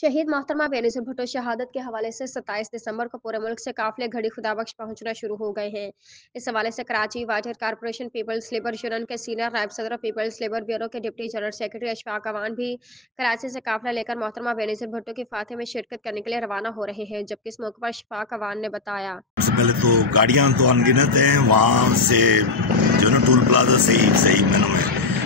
शहीद मोहतरमा बेनज़ीर भुट्टो शहादत के हवाले से 27 दिसंबर को पूरे मुल्क से काफिले घड़ी खुदाबख्श पहुंचना शुरू हो गए हैं। इस हवाले से Karachi water corporation peoples labour union के सीनियर नायब सदर पीपल्स लेबर ब्यूरो के deputy general secretary Ashfaq Awan भी कराची से काफिला लेकर मोहतरमा बेनज़ीर भुट्टो की फातह में शिरकत करने के लिए रवाना हो रहे हैं। जबकि इस मौके पर अशफाक अवान ने बताया, सबसे पहले तो गाड़ियाँ तो अनगिनत हैं, वहाँ से जो ना टूल प्लाजा से ही सही मैनों में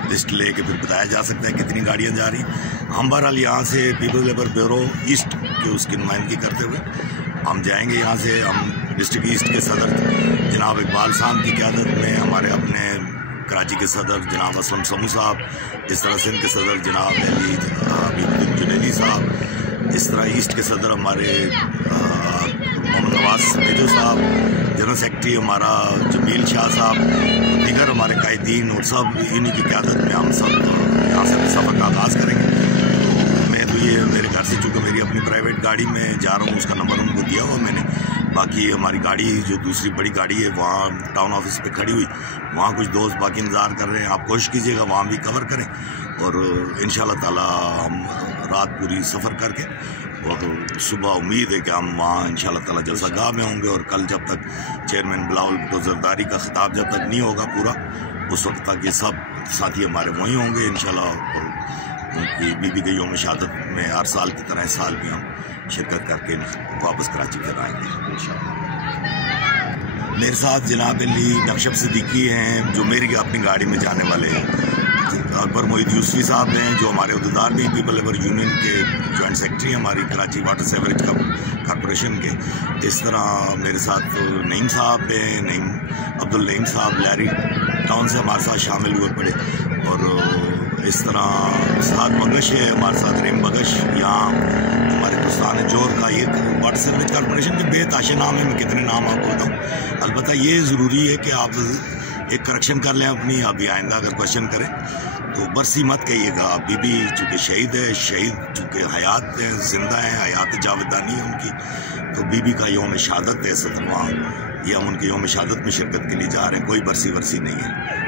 लिस्ट लेके फिर बताया जा सकता है कितनी गाड़ियाँ जा रही। हम बहरहाल यहाँ से पीपल्स लेबर ब्यूरो ईस्ट की उसकी नुमाइंदगी करते हुए हम जाएंगे। यहाँ से हम डिस्ट्रिक्ट ईस्ट के सदर जनाब इकबाल साहब की क़यादत में, हमारे अपने कराची के सदर जनाब असलम समू साहब, इस तरह सिंध के सदर जनाब अली जुनैनी साहब, इस तरह ईस्ट के सदर हमारे मोहम्मद नवाज मेजो साहब, जनरल सेक्रेटरी हमारा जमील शाह साहब, दीगर हमारे कायदीन और सब इन्हीं की क़यादत में हम सब यहाँ से सफ़र का आगाज़ करेंगे। तो मैं तो ये मेरे घर से चूँकि मेरी अपनी प्राइवेट गाड़ी में जा रहा हूँ, उसका नंबर उनको दिया हुआ मैंने। बाकी हमारी गाड़ी जो दूसरी बड़ी गाड़ी है वहाँ टाउन ऑफिस पे खड़ी हुई, वहाँ कुछ दोस्त बाकी इंतज़ार कर रहे हैं। आप कोशिश कीजिएगा वहाँ भी कवर करें और इंशाल्लाह ताला हम रात पूरी सफ़र करके और सुबह उम्मीद है कि हम वहाँ इंशाल्लाह ताला जलसागाह में होंगे। और कल जब तक चेयरमैन बिलावल भुट्टो ज़रदारी का खिताब जब तक नहीं होगा पूरा, उस वक्त तक ये सब साथी हमारे वहीं होंगे इंशाल्लाह। और उनकी बीबी के यौम शहादत में हर साल की तरह इस साल भी हम शिरकत करके वापस कराची फिर आएंगे इंशाल्लाह। मेरे साथ जनाब अली नक्शब सिद्दीकी हैं जो मेरी अपनी गाड़ी में जाने वाले हैं, अकबर मोहित यूसुफी साहब हैं जो हमारे अहदेदार भी पीपल लेबर यूनियन के जॉइंट सेक्रेटरी हमारी कराची वाटर सेवरेज कारपोरेशन के। इस तरह मेरे साथ नईम साहब हैं, नईम अब्दुल नईम साहब लहरी टाउन से हमारे साथ शामिल हुए पड़े। और इस तरह साथ बगश है हमारे साथ, रेम बगश यहाँ हमारे दोस्तान जोर का एक वाटर सेवरेज कारपोरेशन के बेताशे नाम है, मैं कितने नाम आपको बताऊँ। अलबत्ता ये ज़रूरी है कि आप एक करेक्शन कर लें अपनी, अभी आइंदा अगर क्वेश्चन करें तो बरसी मत कहिएगा। बीबी चूँकि शहीद है, शहीद चूँकि हयात है, जिंदा है, हयात जावेदानी है उनकी, तो बीबी का यौम शहादत है 17वां, ये हम उनके यौम शहादत में शिरकत के लिए जा रहे हैं, कोई बरसी वर्सी नहीं है।